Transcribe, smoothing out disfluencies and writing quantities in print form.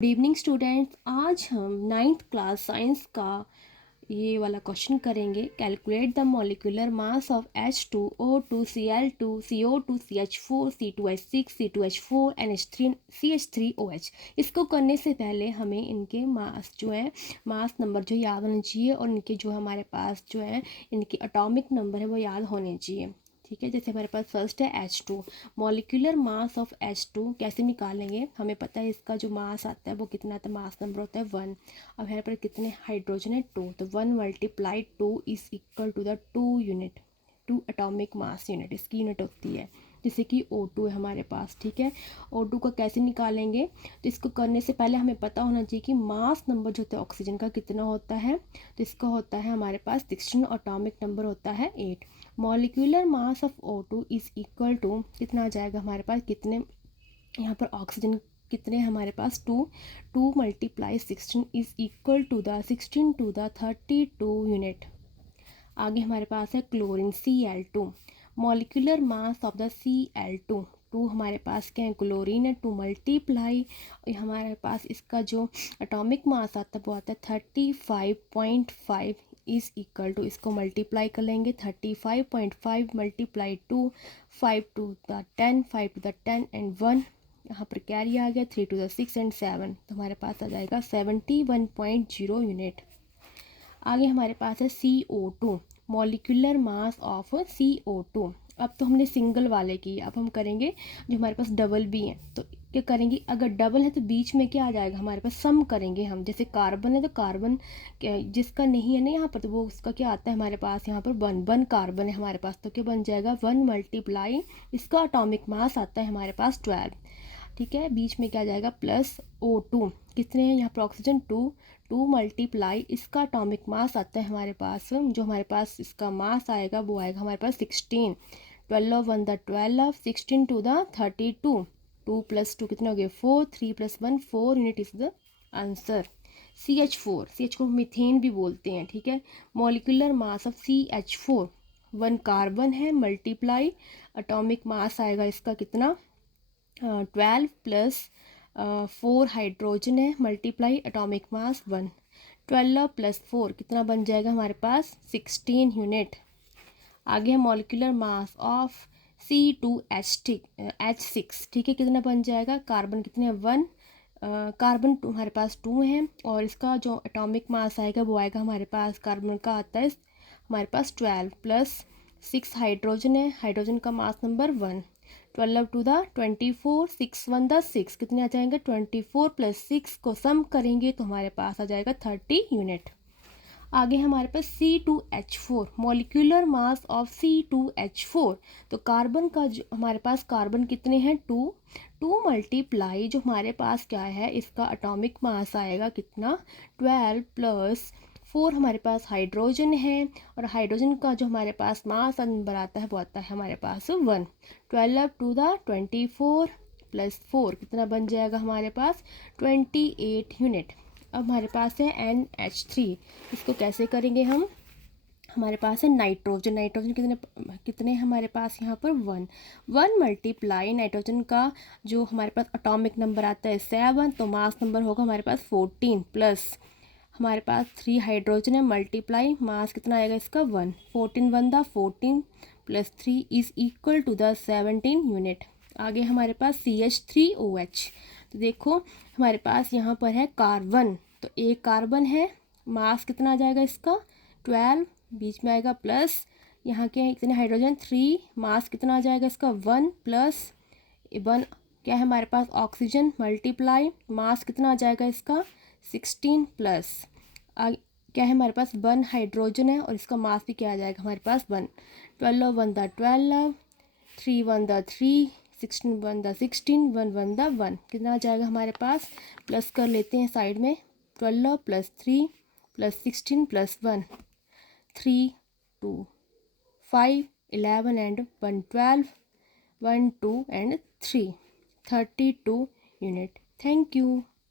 Good evening students. आज हम ninth class science का ये वाला क्वेश्चन करेंगे। Calculate the molecular mass of H2O2 Cl2 CO2 CH4 C2H6 C2H4 NH3 CH3OH। इसको करने से पहले हमें इनके मास जो है, मास नंबर जो याद होने चाहिए और इनके जो हमारे पास जो है इनके एटॉमिक नंबर है वो याद होने चाहिए। ठीक है, जैसे हमारे पास फर्स्ट है H2। Molecular mass of H2 कैसे निकालेंगे? हमें पता है इसका जो मास आता है वो कितना आता है, मास नंबर होता है 1। अब यहाँ पर कितने हाइड्रोजन है 2, तो 1 multiply 2 is equal to the 2 unit, 2 atomic mass unit इसकी यूनिट होती है, जैसे कि O2 है हमारे पास। ठीक है, O2 का कैसे निकालेंगे? तो इसको करने से पहले हमें पता होना चाहिए कि मास नंबर जो होता है ऑक्सीजन का कितना होता है। तो इसका होता है हमारे पास 16, एटॉमिक नंबर होता है 8। Molecular mass of O2 is equal to कितना आ जाएगा हमारे पास, कितने यहाँ पर ऑक्सीजन कितने हमारे पास 2, 2 multiply 16 is equal to the 16 to the 32 unit. आगे हमारे पास है chlorine Cl2। Molecular mass of the Cl2, 2 हमारे पास क्या है, क्लोरीन है, 2 मल्टीप्लाई हमारे पास इसका जो एटॉमिक मास आता है वो आता है 35.5 इज इक्वल टू, इसको मल्टीप्लाई कर लेंगे 35.5 multiply 2, 5 to the 10, 5 to the 10 and 1, यहाँ पर कैरी आ गया 3 टू द 6 एंड 7, तो हमारे पास आ जाएगा 71.0 यूनिट। आगे हमारे पास है CO2। Molecular mass of CO2। अब तो हमने सिंगल वाले की, अब हम करेंगे जो हमारे पास डबल भी हैं। तो क्या करेंगे, अगर डबल है तो बीच में क्या आ जाएगा हमारे पास, सम करेंगे हम। जैसे कार्बन है तो कार्बन जिसका नहीं है ना यहाँ पर, तो वो उसका क्या आता है हमारे पास यहाँ पर 1 कार्बन है हमारे पास, तो क्या बन जाएगा 1 मल्टीप्लाई इसका एटॉमिक मास आता है हमारे पास 12। ठीक है, बीच में क्या आ जाएगा प्लस O2, कितने हैं यहाँ पर ऑक्सीजन 2, 2 मल्टीप्लाई इसका एटॉमिक मास आता है हमारे पास, जो हमारे पास इसका मास आएगा वो आएगा हमारे पास 16। 12 1 द 12, 16 टू द 32, 2 प्लस 2 कितना हो गया 4, 3 plus 1 4 unit is the answer. CH4, CH को मीथेन भी बोलते हैं। ठीक है, molecular mass of CH4, 1 carbon है मल्टीप्लाई एटॉमिक मास आएगा इसका कितना 12 प्लस 4 हाइड्रोजन है मल्टीप्लाई एटॉमिक मास 1, 12 प्लस 4 कितना बन जाएगा हमारे पास 16 यूनिट। आगे है मॉलिक्यूलर मास ऑफ C2H6। ठीक है, कितना बन जाएगा, कार्बन कितने हैं 1, कार्बन हमारे पास 2 है और इसका जो एटॉमिक मास आएगा वो आएगा हमारे पास, कार्बन का आता है हमारे पास 12 प्लस 6 हाइड्रोजन है, हाइड्रोजन का mass number 1, 12 to the 24, 6 1 the 6 कितने आ जाएंगे 24 प्लस 6 को सम करेंगे तो हमारे पास आ जाएगा 30 यूनिट। आगे हमारे पास C2H4। Molecular mass of C2H4, तो कार्बन का जो हमारे पास कार्बन कितने हैं 2, 2 मल्टीप्लाई जो हमारे पास क्या है इसका एटॉमिक मास आएगा कितना 12 प्लस 4 हमारे पास हाइड्रोजन है और हाइड्रोजन का जो हमारे पास मास नंबर आता है वो आता है हमारे पास 1, 12 टू द 24 प्लस 4 कितना बन जाएगा हमारे पास 28 यूनिट। अब हमारे पास है NH3। इसको कैसे करेंगे हम, हमारे पास है नाइट्रोजन, नाइट्रोजन कितने कितने हमारे पास यहाँ पर 1 मल्टीप्लाई नाइट्रोजन का जो हमारे पास एटॉमिक नंबर आता है 7, तो मास नंबर होगा हमारे पास 14 प्लस हमारे पास 3 हाइड्रोजन है मल्टीप्लाई मास कितना आएगा इसका 1, 14 1 the 14 plus 3 is equal to the 17 unit. आगे हमारे पास CH3OH। तो देखो हमारे पास यहाँ पर है कार्बन, तो एक कार्बन है, मास कितना आ जाएगा इसका 12, बीच में आएगा प्लस यहाँ के कितने हाइड्रोजन 3, मास कितना आ जाएगा इसका 1 प्लस 1 क्या है हमारे पास ऑक्सीजन मल्टीप्लाई मास कितना आ जाएगा इसका 16 प्लस क्या है हमारे पास 1 हाइड्रोजन है और इसका मास भी क्या आ जाएगा हमारे पास 1, 12 1 द 12, 3 1 द 3, 16 1 द 16, 1 1 द 1 कितना आ जाएगा हमारे पास, प्लस कर लेते हैं साइड में 12 plus 3 plus 16 plus 1, 3 2 5 11 and 1 12, 1 2 and 3, 32 unit. Thank you.